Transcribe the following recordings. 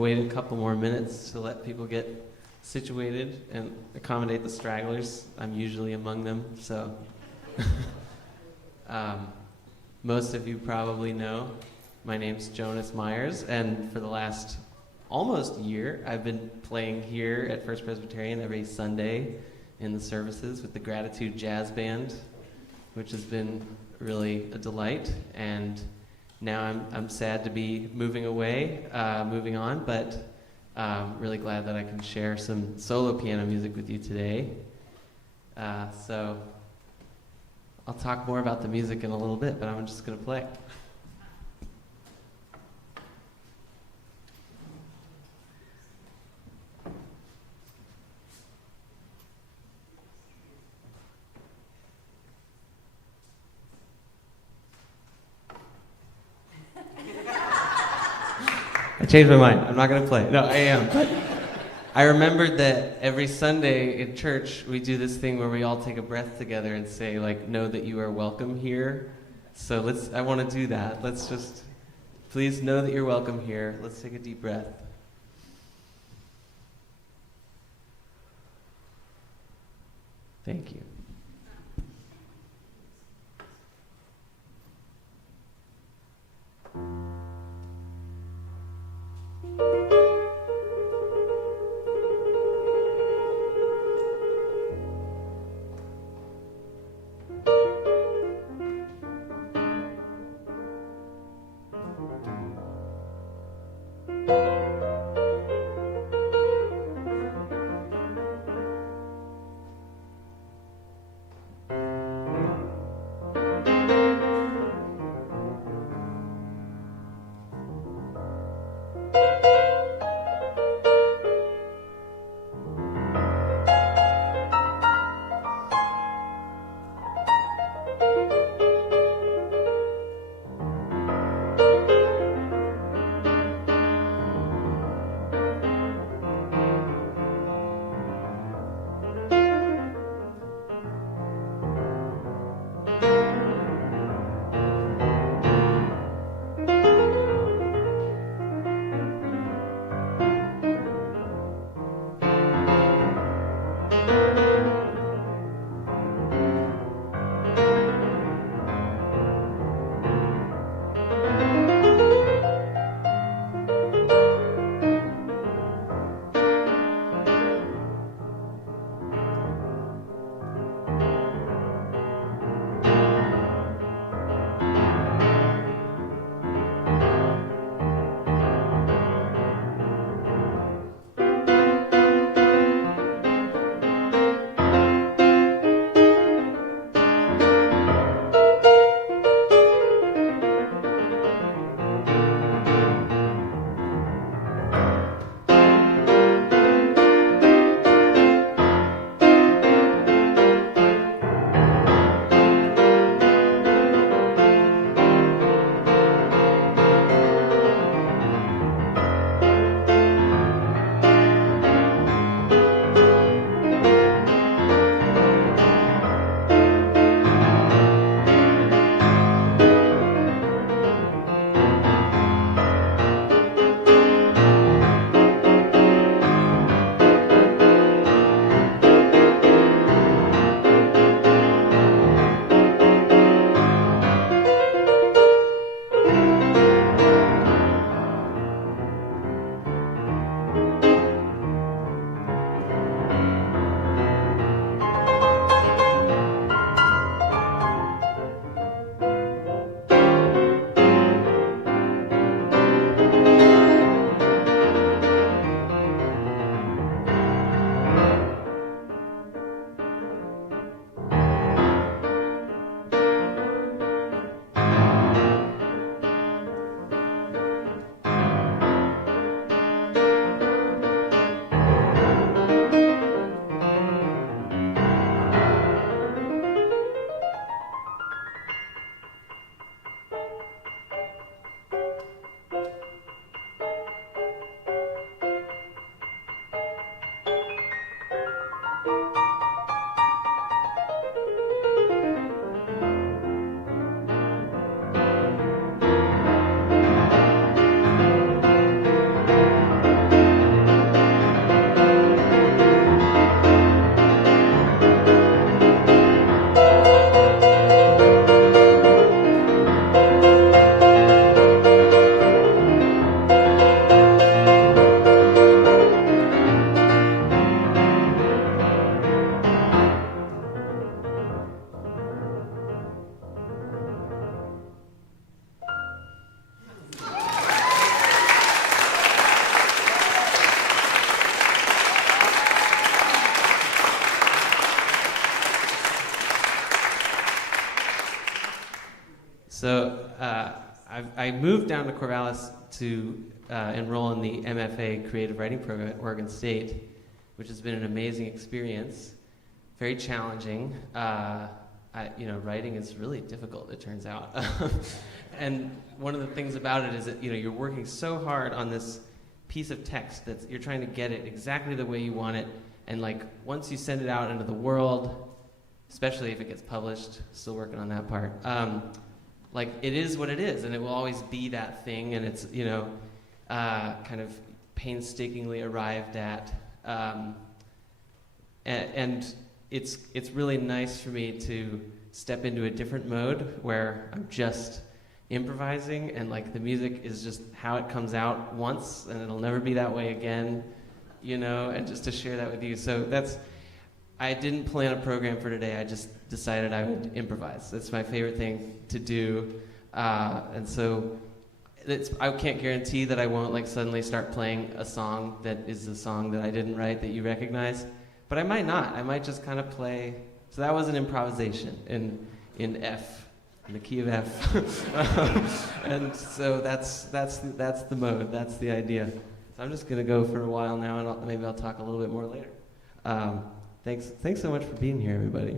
wait a couple more minutes to let people get situated and accommodate the stragglers. I'm usually among them, so most of you probably know my name's Jonas Myers, and for the last almost year, I've been playing here at First Presbyterian every Sunday in the services with the Gratitude Jazz Band, which has been really a delight. And now I'm sad to be moving on, but really glad that I can share some solo piano music with you today. So I'll talk more about the music in a little bit, but I'm just going to play. I changed my mind. I'm not going to play. No, I am. But I remembered that every Sunday in church, we do this thing where we all take a breath together and say, like, know that you are welcome here. So I want to do that. Let's just, please know that you're welcome here. Let's take a deep breath. Thank you. I moved down to Corvallis to enroll in the MFA Creative Writing program at Oregon State, which has been an amazing experience, very challenging. Writing is really difficult, it turns out. And one of the things about it is that you're working so hard on this piece of text that you're trying to get it exactly the way you want it, and like once you send it out into the world, especially if it gets published, still working on that part, like it is what it is, and it will always be that thing, and it's kind of painstakingly arrived at, and it's really nice for me to step into a different mode where I'm just improvising, and like the music is just how it comes out once, and it'll never be that way again, and just to share that with you. So I didn't plan a program for today. I just decided I would improvise. That's my favorite thing to do, and so I can't guarantee that I won't like suddenly start playing a song that is a song that I didn't write that you recognize, but I might not. I might just kind of play. So that was an improvisation in F, in the key of F, and so that's the mode. That's the idea. So I'm just gonna go for a while now, and maybe I'll talk a little bit more later. Thanks so much for being here, everybody.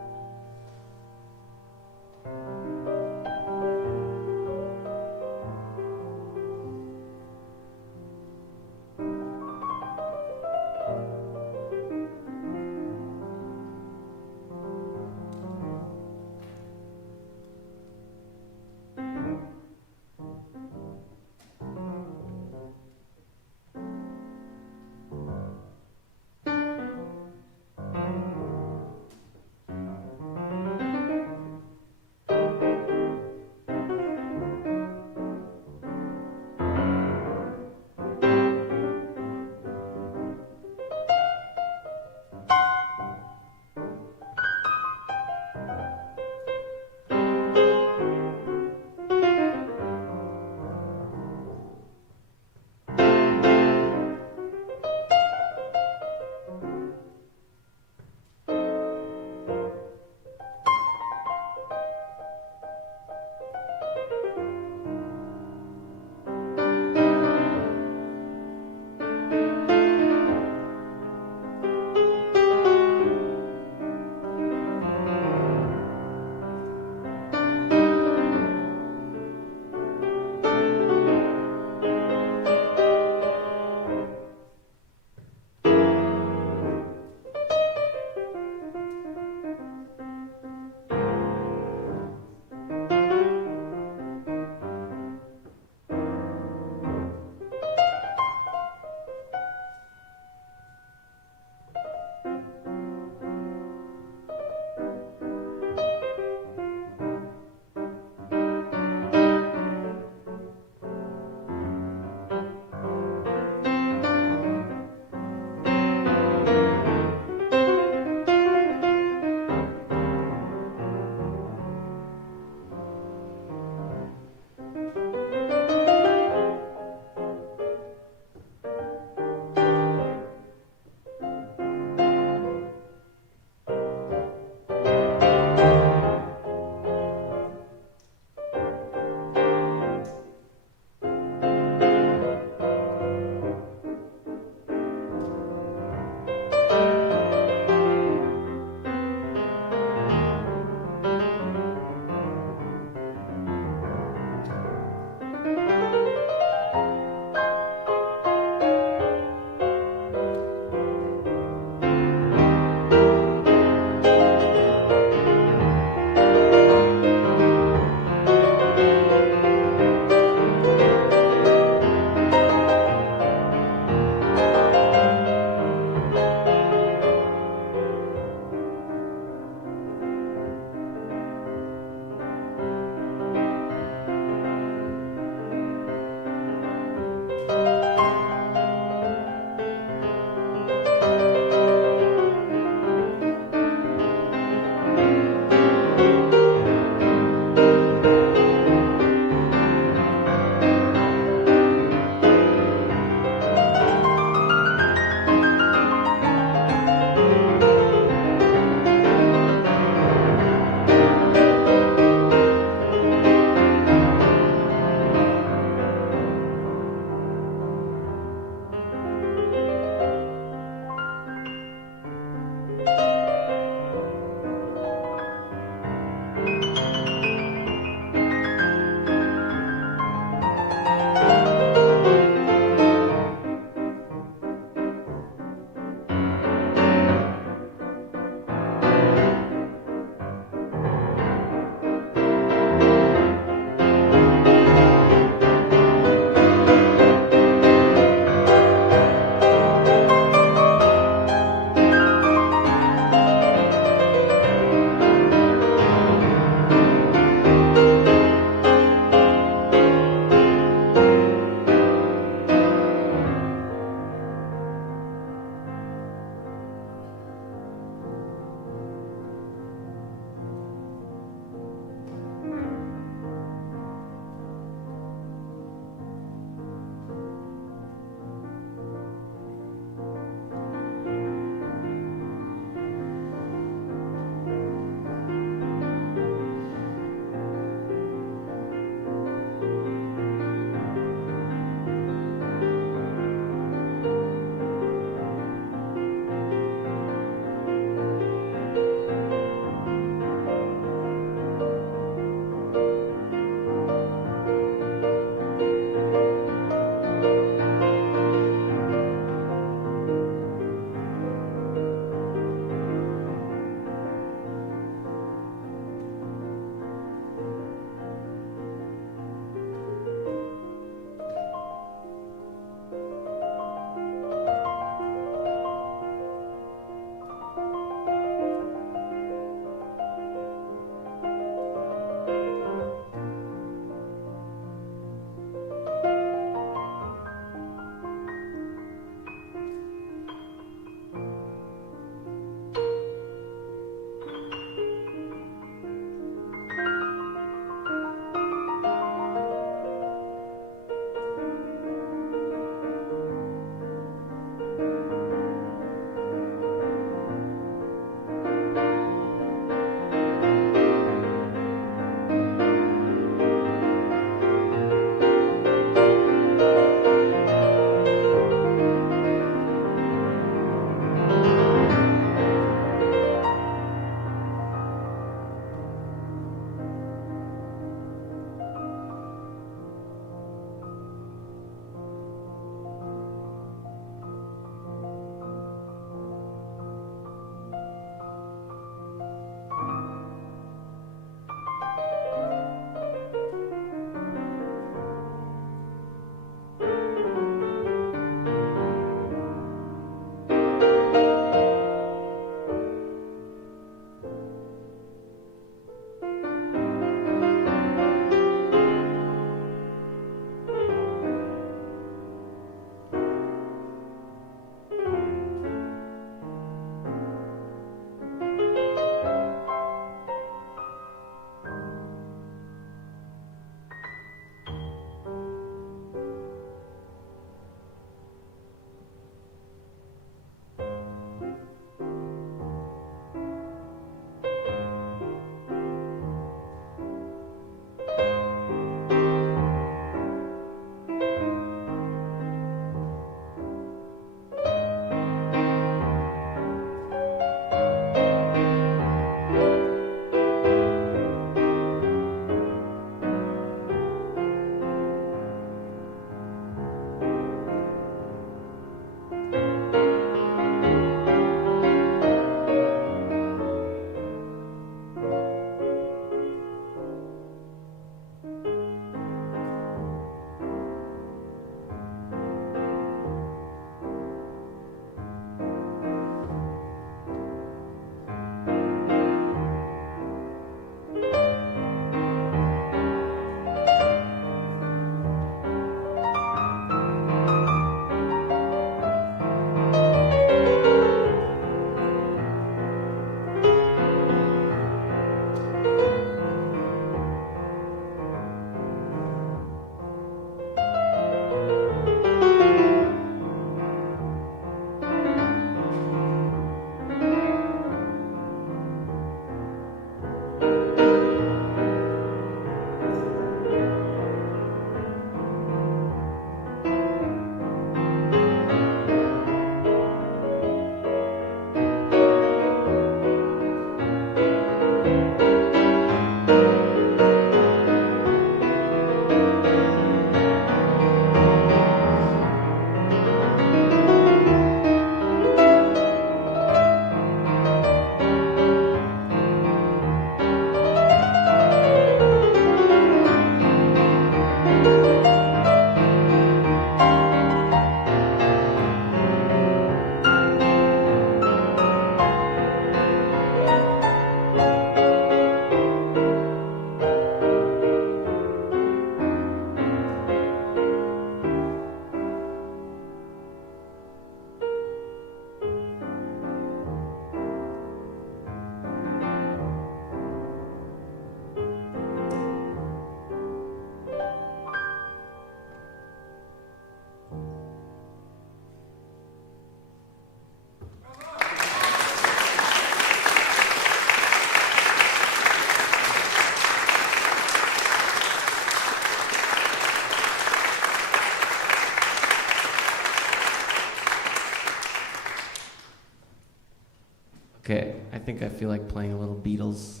Okay, I think I feel like playing a little Beatles.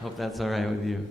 Hope that's all right with you.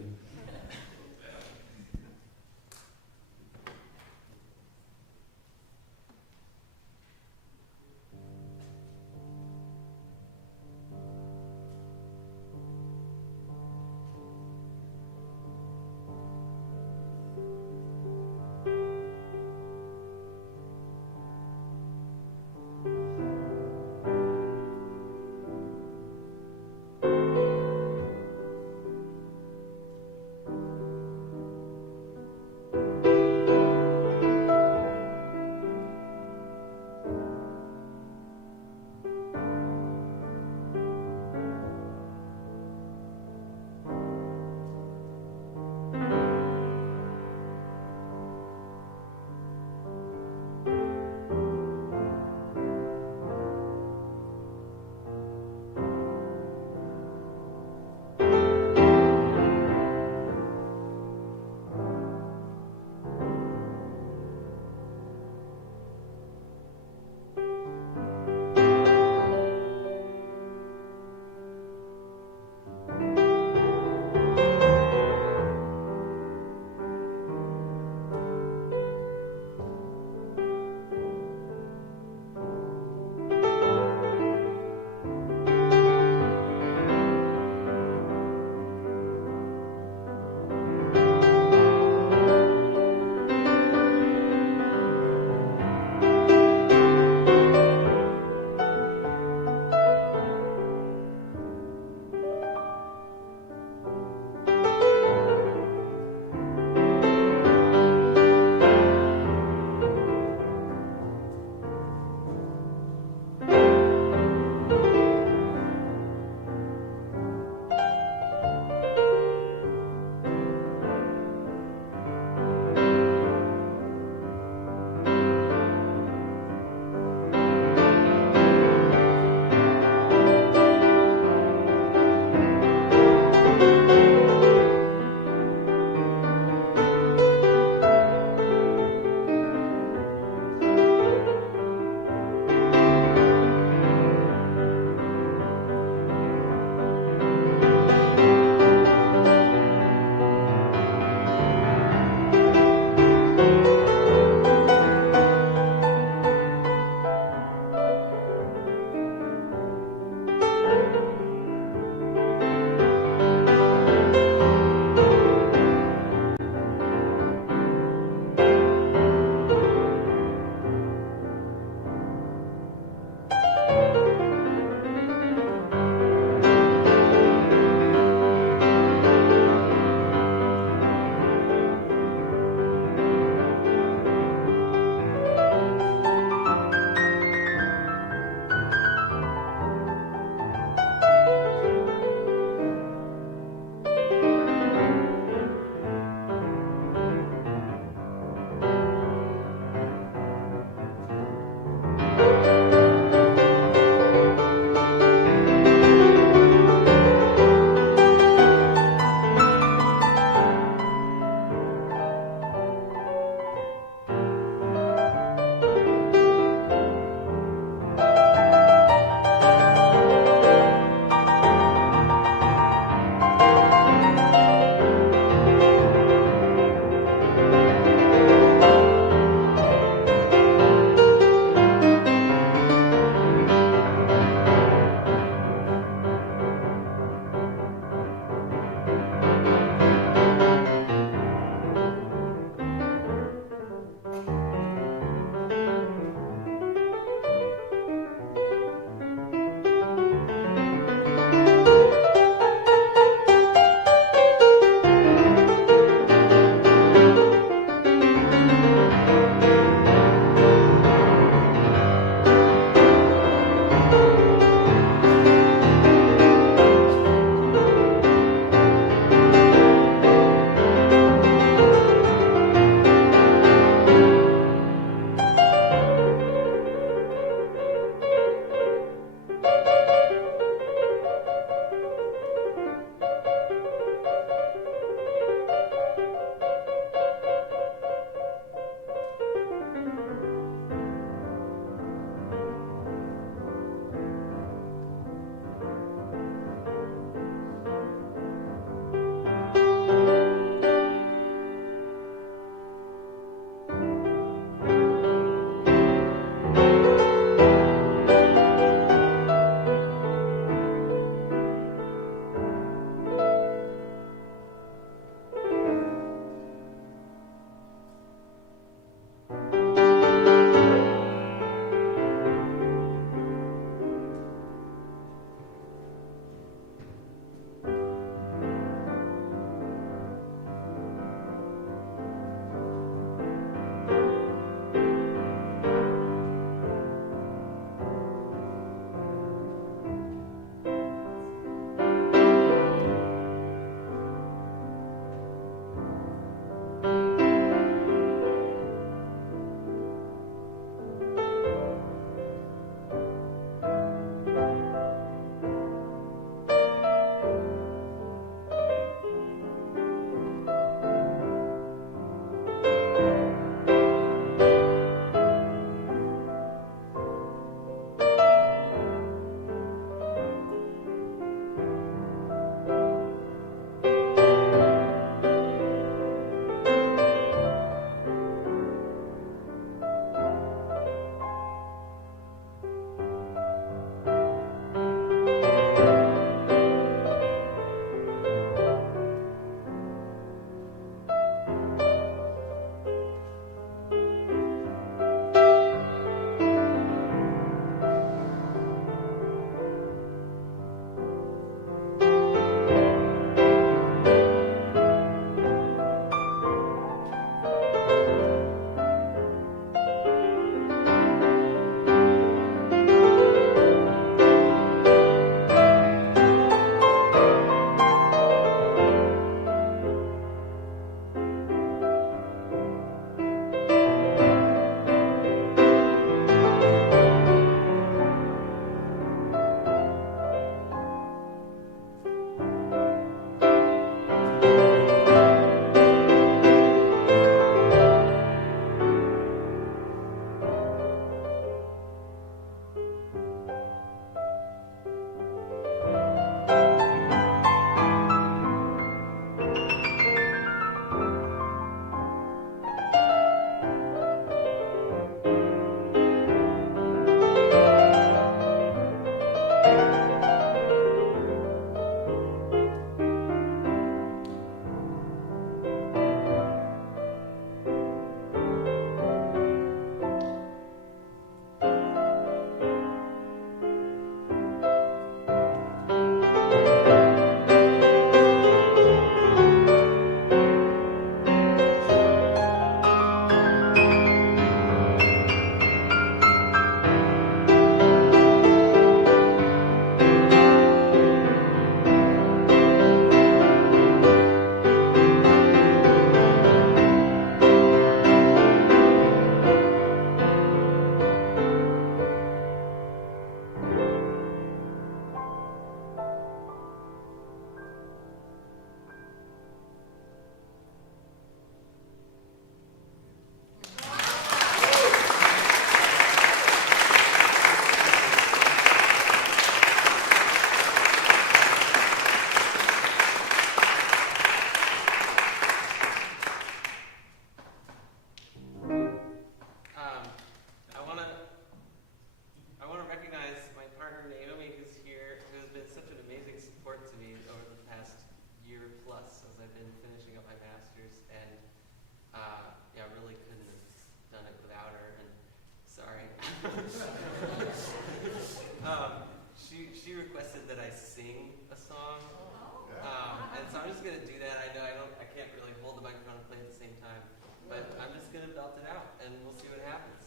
I'm just gonna do that. I know I can't really hold the microphone and play at the same time, but I'm just gonna belt it out, and we'll see what happens.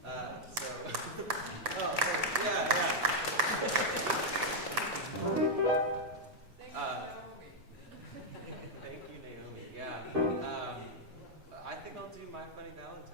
Oh, thanks. Yeah. Thank you, Naomi. Yeah. I think I'll do My Funny Valentine.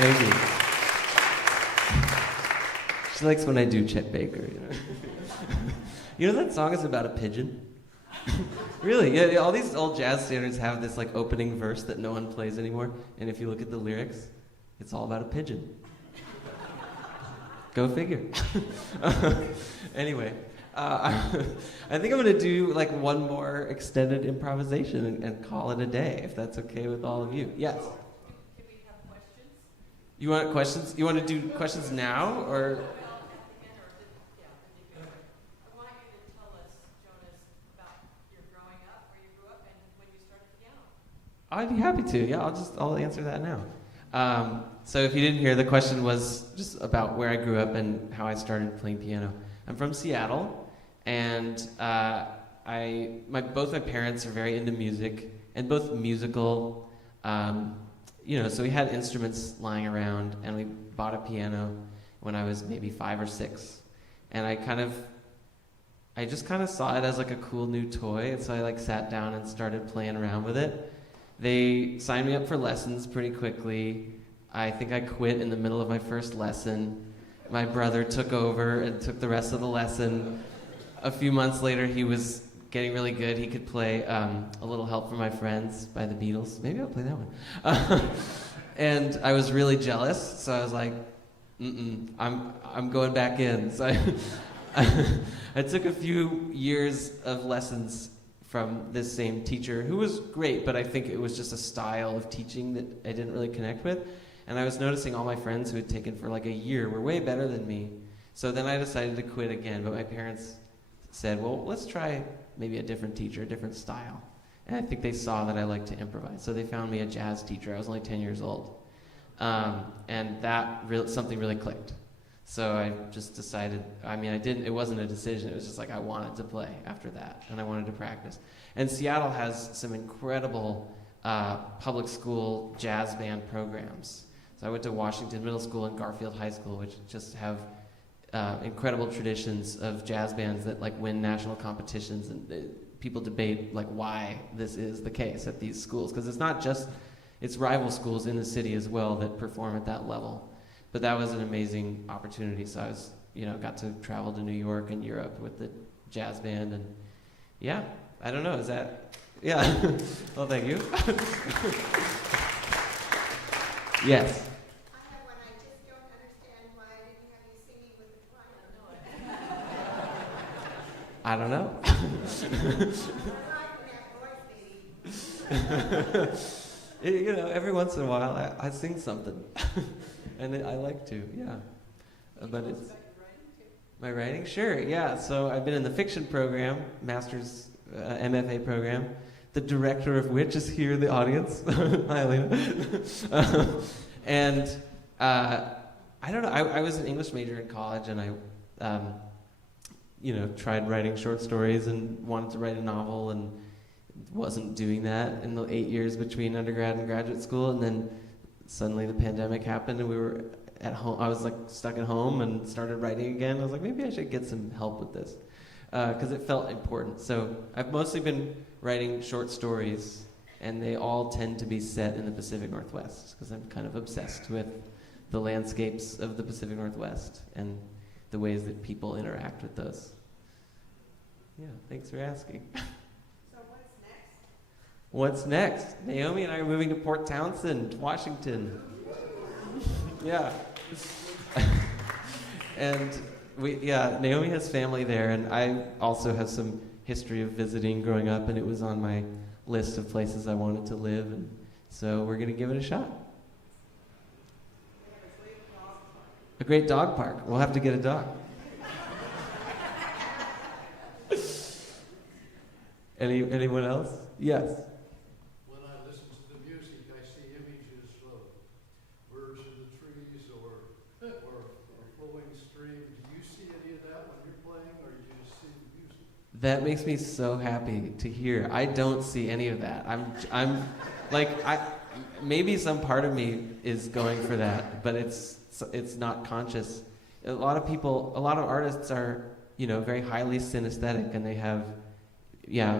Thank you. She likes when I do Chet Baker, you know. You know that song is about a pigeon? Really, yeah, all these old jazz standards have this like opening verse that no one plays anymore, and if you look at the lyrics, it's all about a pigeon. Go figure. Anyway, I think I'm gonna do like one more extended improvisation and call it a day, if that's okay with all of you. Yes. Can we have questions? You want questions? You want to do questions now, or? I want you to tell us, Jonas, about your growing up, where you grew up, and when you started piano. I'd be happy to. Yeah, I'll answer that now. So if you didn't hear, the question was just about where I grew up and how I started playing piano. I'm from Seattle, and both my parents are very into music and both musical. So we had instruments lying around, and we bought a piano when I was maybe 5 or 6, and I just kind of saw it as like a cool new toy, and so I like sat down and started playing around with it. They signed me up for lessons pretty quickly. I think I quit in the middle of my first lesson. My brother took over and took the rest of the lesson. A few months later, he was getting really good. He could play A Little Help from My Friends by the Beatles. Maybe I'll play that one. And I was really jealous, so I was like, I'm going back in. So I took a few years of lessons from this same teacher, who was great, but I think it was just a style of teaching that I didn't really connect with. And I was noticing all my friends who had taken for like a year were way better than me. So then I decided to quit again, but my parents said, well, let's try maybe a different teacher, a different style. And I think they saw that I liked to improvise. So they found me a jazz teacher. I was only 10 years old. And something really clicked. So I just decided, it wasn't a decision. It was just like I wanted to play after that, and I wanted to practice. And Seattle has some incredible public school jazz band programs. So I went to Washington Middle School and Garfield High School, which just have incredible traditions of jazz bands that like win national competitions, and people debate like why this is the case at these schools, because it's rival schools in the city as well that perform at that level. But that was an amazing opportunity. So I was, got to travel to New York and Europe with the jazz band, and yeah, I don't know, is that, yeah. Well, thank you. Yes. I have one. I just don't understand why I didn't have you singing I don't know. Every once in a while I sing something. And I like to, yeah. But it's my writing, sure, yeah. So I've been in the fiction program, master's MFA program, the director of which is here in the audience. Hi, Alina. And I don't know. I was an English major in college, and I, tried writing short stories and wanted to write a novel, and wasn't doing that in the 8 years between undergrad and graduate school, and then suddenly the pandemic happened and we were at home. I was like stuck at home and started writing again. I was like, maybe I should get some help with this, because it felt important. So I've mostly been writing short stories, and they all tend to be set in the Pacific Northwest, because I'm kind of obsessed with the landscapes of the Pacific Northwest and the ways that people interact with those. Yeah, thanks for asking. What's next? Naomi and I are moving to Port Townsend, Washington. Yeah. And Naomi has family there, and I also have some history of visiting growing up, and it was on my list of places I wanted to live, and so we're gonna give it a shot. A great dog park. We'll have to get a dog. Anyone else? Yes. That makes me so happy to hear. I don't see any of that. I'm like, maybe some part of me is going for that, but it's not conscious. A lot of artists are, very highly synesthetic, and they have,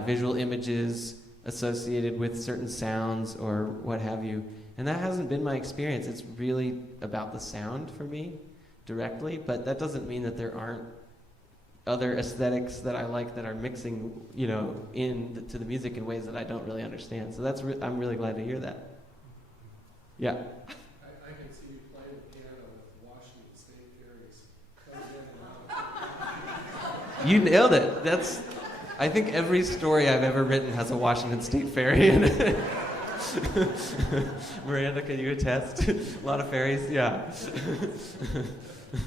visual images, associated with certain sounds or what have you. And that hasn't been my experience. It's really about the sound for me directly, but that doesn't mean that there aren't other aesthetics that I like that are mixing, to the music in ways that I don't really understand. So I'm really glad to hear that. Yeah. I can see you playing the piano with Washington State fairies coming in and out. You nailed it. I think every story I've ever written has a Washington State fairy in it. Miranda, can you attest? A lot of fairies, yeah. Listening to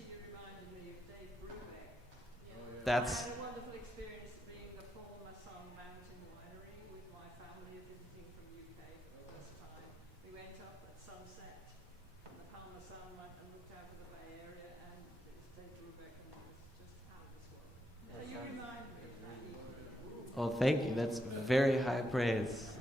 you reminded me of Dave Brubeck. That's I had a wonderful experience being the former Sun Mountain Winery with my family visiting from UK for the first time. We went up at sunset, and the Palmer Sun went and looked out of the Bay Area, and it was Dave Brubeck, and it was just out of this world. So you remind me of that evening. Oh, thank you. That's very high praise.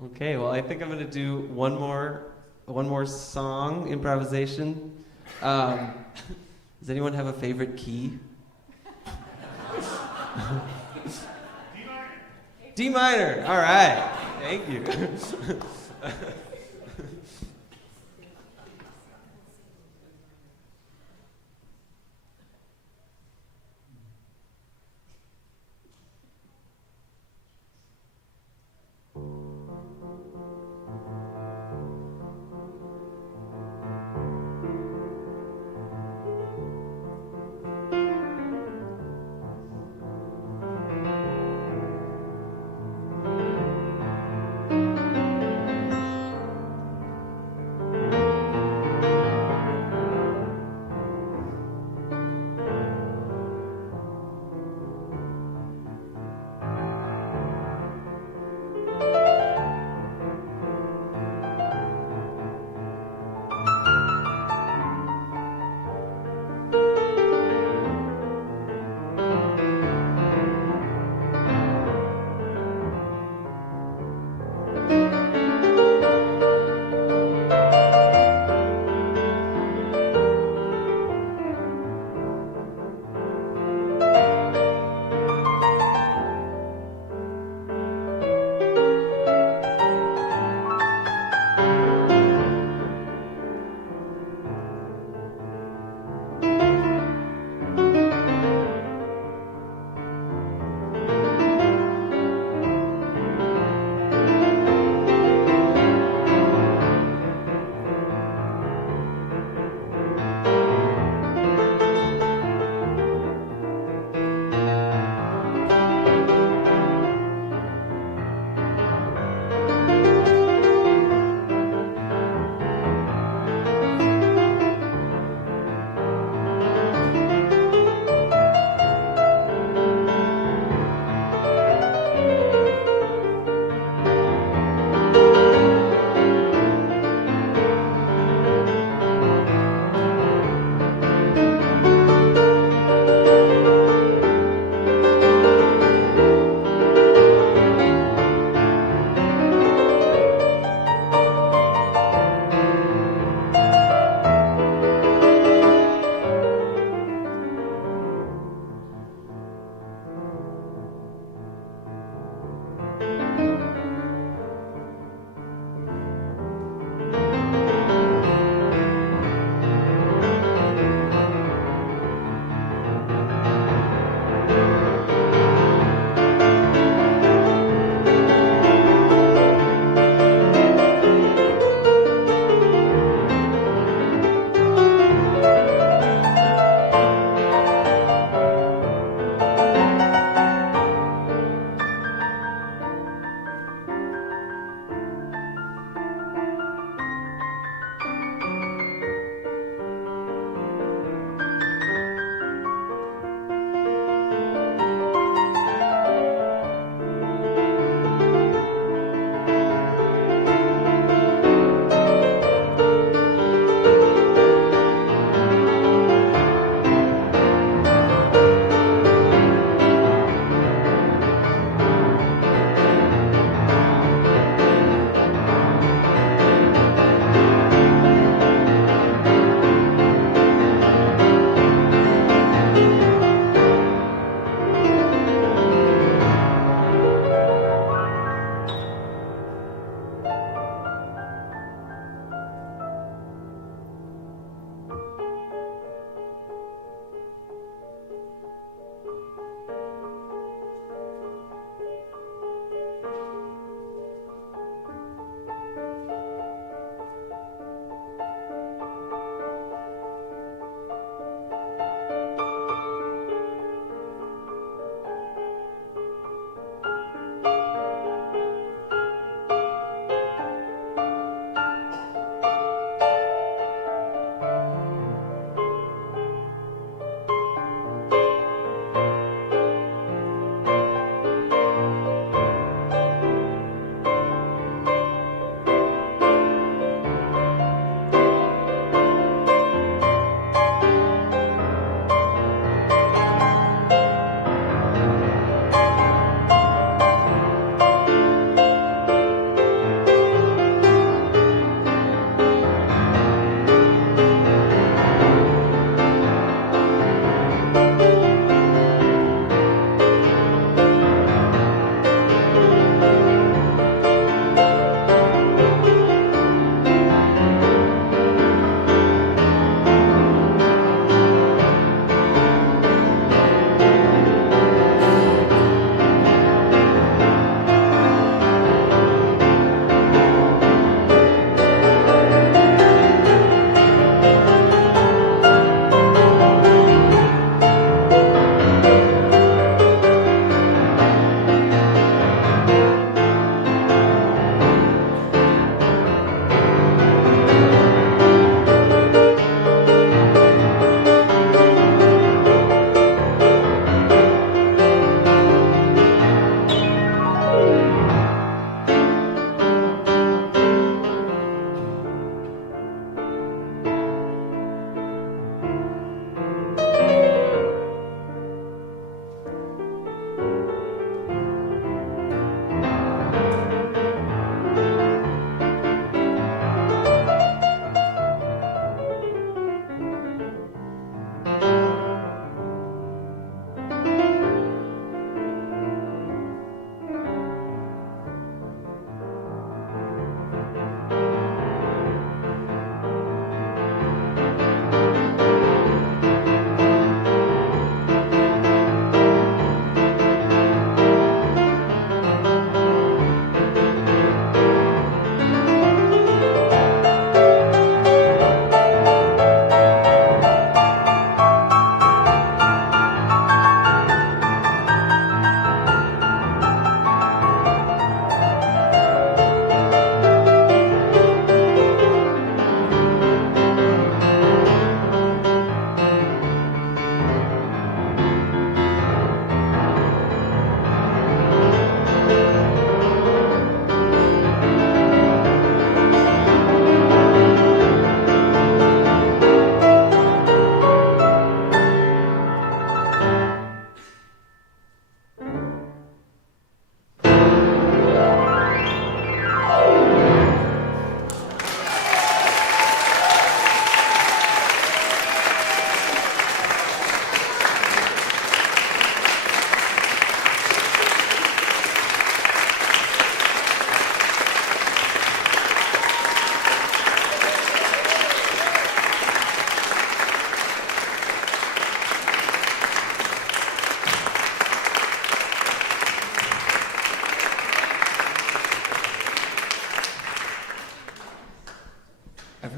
Okay, well, I think I'm going to do one more song improvisation. Does anyone have a favorite key? D minor. D minor. All right. Thank you.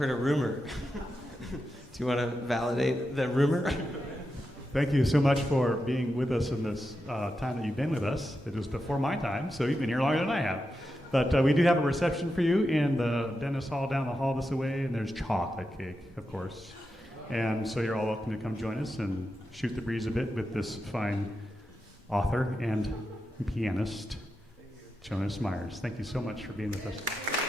heard a rumor. Do you want to validate the rumor? Thank you so much for being with us in this time that you've been with us. It was before my time, so you've been here longer than I have. But we do have a reception for you in the dentist hall down the hall this way, and there's chocolate cake, of course. And so you're all welcome to come join us and shoot the breeze a bit with this fine author and pianist, Jonas Myers. Thank you so much for being with us.